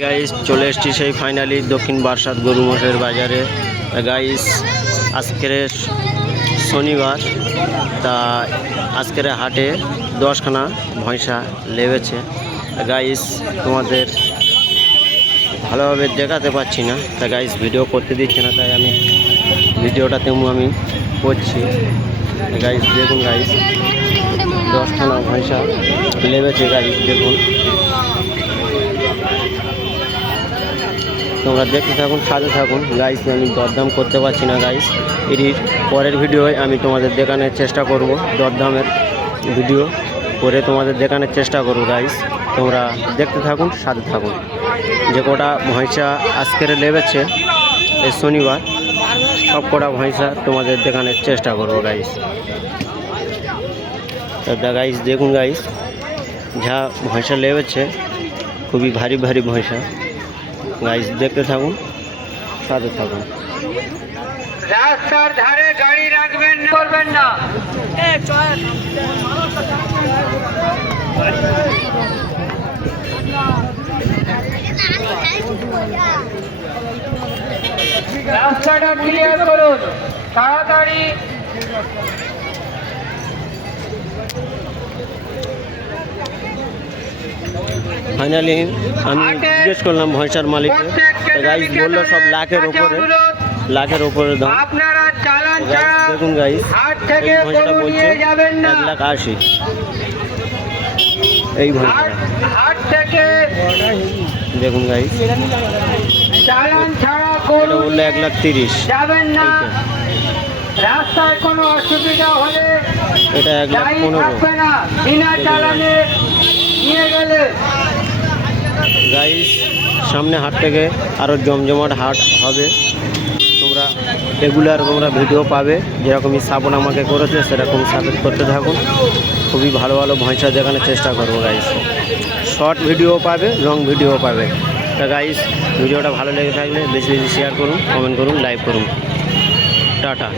Guys চলে এসেছি সেই ফাইনালি দক্ষিণ বারাসাত গরু মোষের বাজারে। গাইস আজকের শনিবার, তা আজকের হাটে 10খানা ভৈঁসা লেগেছে। গাইস তোমাদের ভালোভাবে দেখাতে পাচ্ছি না, তা গাইস ভিডিও করতে দিচ্ছে না, তাই আমি ভিডিওটা তেমন আমি করছি। গাইস দেখুন, গাইস 10খানা ভৈঁসা লেগেছে। গাইস দেখুন, তোমরা দেখতে থাকুন, সাথে থাকুন। গাইস আমি দরদাম করতে পারছি না। গাইস এর পরের ভিডিওয় আমি তোমাদের দেখানোর চেষ্টা করব, দরদামের ভিডিও করে তোমাদের দেখানোর চেষ্টা করব। গাইস তোমরা দেখতে থাকুন, সাথে থাকুন। যে কটা ভৈঁসা আজকের লেগেছে এই শনিবার, সব কটা ভৈঁসা তোমাদের দেখানোর চেষ্টা করব। গাইস গাইস দেখুন, গাইস যা ভৈঁসা লেগেছে খুবই ভারী ভারী ভৈঁসা। গাইস দেখতে থাকুন, সাথে থাকুন। রাস্তার ধারে গাড়ি রাখবেন না, করবেন না। রাস্তাটা ক্লিয়ার করুন তাড়াতাড়ি। ফাইনালি আমি জিজ্ঞেস করলাম ভৈঁসার মালিককে, গাইস বললো সব লাখের উপরে দাম। দেখুন গাইস, এই ভৈঁসাটা বলছে 1,80,000। এই ভৈঁসাটা দেখুন গাইস, এটা বললো 1,30,000। রাস্তায় কোনো অসুবিধা হলে এটা 1,15,000 নিয়ে গেলে। গাইস সামনে হাট থেকে আরও জমজমাট হাট হবে, তোমরা রেগুলার তোমরা ভিডিও পাবে। যেরকমই সাপোর্ট আমাকে করেছে সেরকম সাপোর্ট করতে থাকুন। খুবই ভালো ভালো ভৈঁসা দেখানোর চেষ্টা করবো। গাইস শর্ট ভিডিও পাবে, লং ভিডিও পাবে। তা গাইস ভিডিওটা ভালো লেগে থাকলে বেশি বেশি শেয়ার করুন, কমেন্ট করুন, লাইক করুন। টাটা।